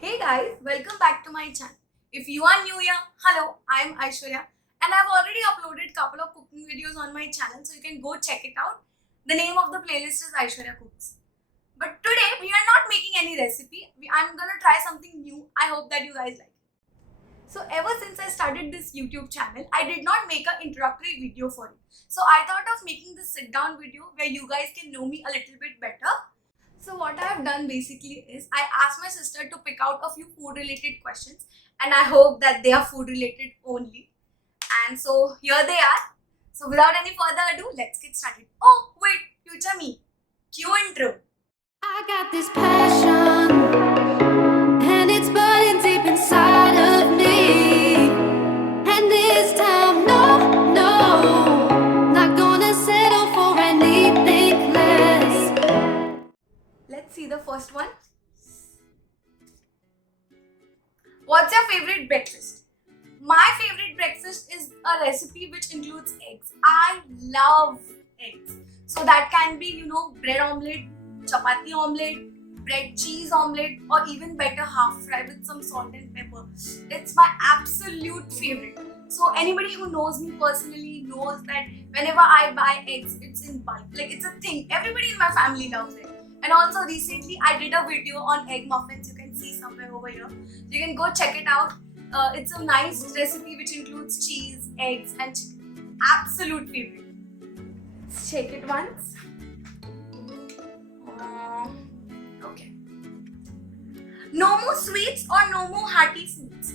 Hey guys, welcome back to my channel. If you are new here, hello, I am Aishwarya and I've already uploaded couple of cooking videos on my channel so you can go check it out. The name of the playlist is Aishwarya Cooks. But today we are not making any recipe. I'm gonna try something new. I hope that you guys like it. So ever since I started this YouTube channel, I did not make an introductory video for it. So I thought of making this sit down video where you guys can know me a little bit better. So what I have done basically is I asked my sister to pick out a few food related questions and I hope that they are food related only. And so here they are. So without any further ado, let's get started. Oh wait, future me. Cue intro. I got this passion, and it's burning deep inside of me. And this time, no, not gonna settle for anything less. Let's see the first one. What's your favorite breakfast? My favorite breakfast is a recipe which includes eggs. I love eggs. So that can be, bread omelette, chapati omelette, bread cheese omelette, or even better, half fry with some salt and pepper. It's my absolute favorite. So anybody who knows me personally knows that whenever I buy eggs, it's in bulk. Like it's a thing. Everybody in my family loves it. And also recently I did a video on egg muffins. You can see somewhere over here. You can go check it out. It's a nice recipe which includes cheese, eggs and chicken. Absolute favorite. Let's shake it once. Okay. No more sweets or no more hearty foods.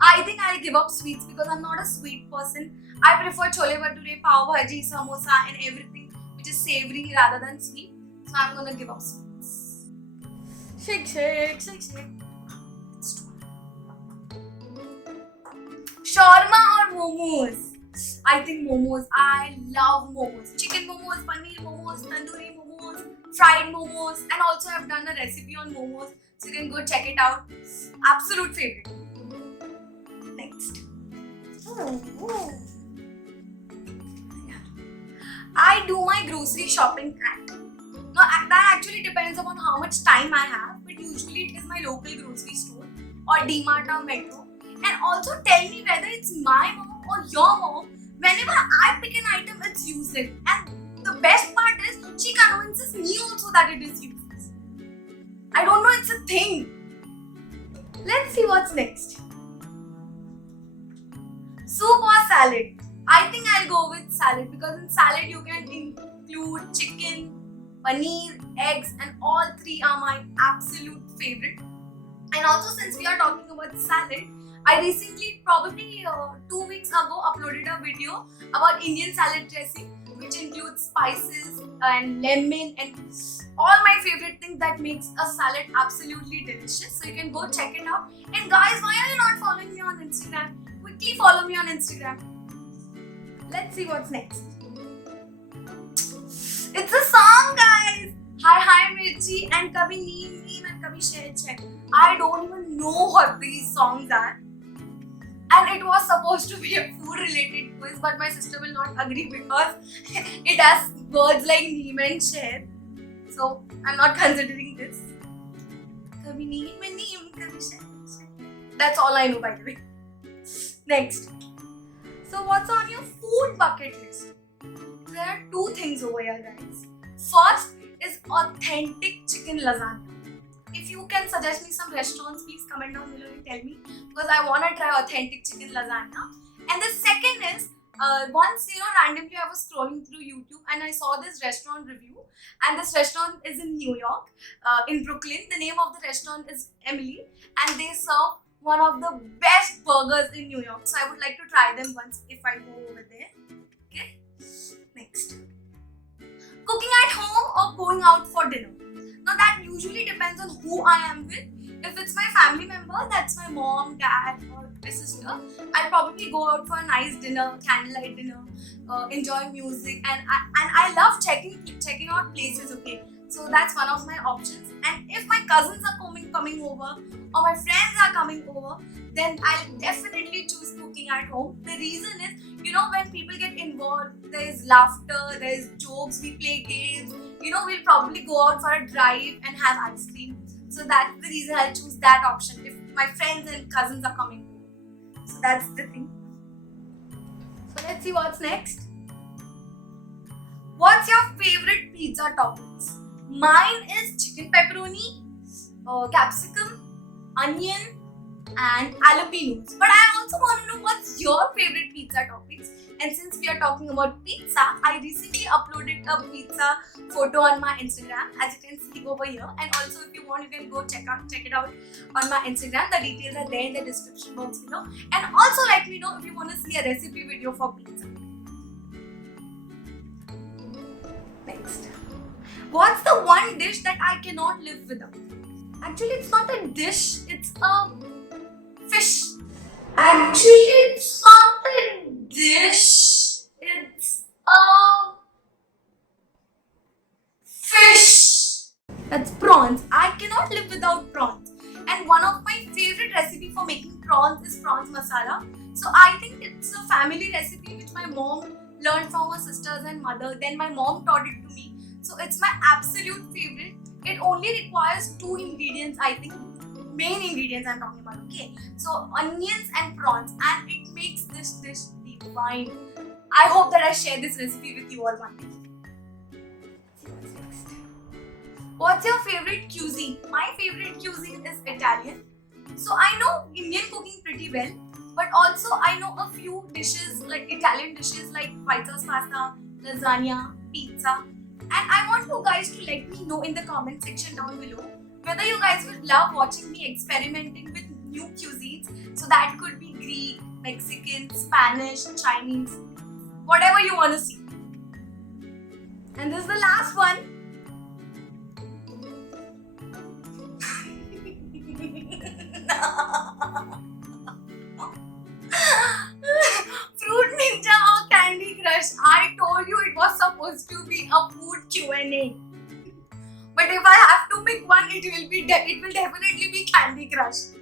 I think I'll give up sweets because I'm not a sweet person. I prefer chole bhature, pav bhaji, samosa and everything which is savory rather than sweet. So I'm gonna give up sweets. Shake, shake, shake, shake. Let's do it. Shawarma or momos? I think momos. I love momos. Chicken momos, paneer momos, tandoori momos, fried momos, and also I've done a recipe on momos, so you can go check it out. Absolute favorite. Next. I do my grocery shopping at. Now that actually depends upon how much time I have, but usually it is my local grocery store or D-Mart or Metro. And also tell me whether it's my mom or your mom. Whenever I pick an item, it's useless. And the best part is she convinces me also that it is useless. I don't know, it's a thing. Let's see what's next. Soup or salad? I think I'll go with salad because in salad you can include chicken, paneer, eggs, and all three are my absolute favorite. And also, since we are talking about salad, I recently, probably 2 weeks ago, uploaded a video about Indian salad dressing, which includes spices and lemon and all my favorite things that makes a salad absolutely delicious. So you can go check it out. And guys, why are you not following me on Instagram? Quickly follow me on Instagram. Let's see what's next. It's a song, guys. Hi Mirchi and Kabhi Neem Neem and Kabhi Shed Shed. I don't even know what these songs are. And it was supposed to be a food related quiz, but my sister will not agree because it has words like Neem and Shed. So I'm not considering this. Kabhi Neem Neem Kabhi Shed Shed. That's all I know, by the way. Next. So what's on your food bucket list? There are two things over here, guys. First is authentic chicken lasagna. If you can suggest me some restaurants, please comment down below and tell me because I want to try authentic chicken lasagna. And the second is once randomly I was scrolling through YouTube and I saw this restaurant review, and this restaurant is in New York, in Brooklyn. The name of the restaurant is Emily, and they serve one of the best burgers in New York. So I would like to try them once if I go over there. Okay. Next. Cooking at home or going out for dinner? Now that usually depends on who I am with. If it's my family member, that's my mom, dad or my sister, I'll probably go out for a nice dinner, candlelight dinner, enjoy music, and I love checking out places, okay? So that's one of my options. And if my cousins are coming over or my friends are coming over, then I'll definitely choose cooking at home. The reason is, when people get involved, there is laughter, there is jokes, we play games, we'll probably go out for a drive and have ice cream. So that's the reason I'll choose that option if my friends and cousins are coming over. So that's the thing. So let's see what's next. What's your favorite pizza toppings? Mine is chicken pepperoni, capsicum, onion, and jalapenos. But I also want to know what's your favorite pizza toppings. And since we are talking about pizza, I recently uploaded a pizza photo on my Instagram, as you can see over here. And also, if you want, you can go check it out on my Instagram. The details are there in the description box below. And also, let me know if you want to see a recipe video for pizza. Next, what's the one dish that I cannot live without? Actually, it's not a dish, it's a fish. Actually, it's not a dish, it's a fish. That's prawns. I cannot live without prawns. And one of my favorite recipe for making prawns is prawns masala. So I think it's a family recipe which my mom learned from her sisters and mother. Then my mom taught it to me. So it's my absolute favorite. It only requires 2 ingredients, I think. Main ingredients I'm talking about, okay? So onions and prawns, and it makes this dish divine. I hope that I share this recipe with you all one day. Let's see what's next. What's your favorite cuisine? My favorite cuisine is Italian. So I know Indian cooking pretty well, but also I know a few dishes like Italian dishes like white sauce pasta, lasagna, pizza. And I want you guys to let me know in the comment section down below whether you guys will love watching me experimenting with new cuisines. So that could be Greek, Mexican, Spanish, Chinese, whatever you want to see. And this is the last one. Fruit Ninja or Candy Crush? I told you it was supposed to be a food Q&A. But if I have to pick one, it will definitely be Candy Crush.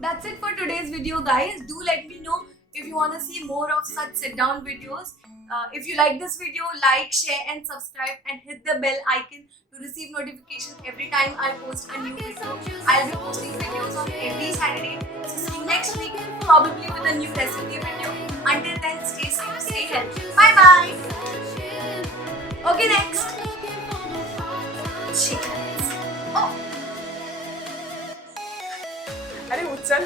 That's it for today's video, guys. Do let me know if you want to see more of such sit-down videos. If you like this video, like, share and subscribe and hit the bell icon to receive notifications every time I post a new video. I'll be posting videos on every Saturday. So see you next week, probably with a new recipe video. Until then, stay safe, stay healthy. Bye bye. Okay, next. Chickens. Oh. अरे उचल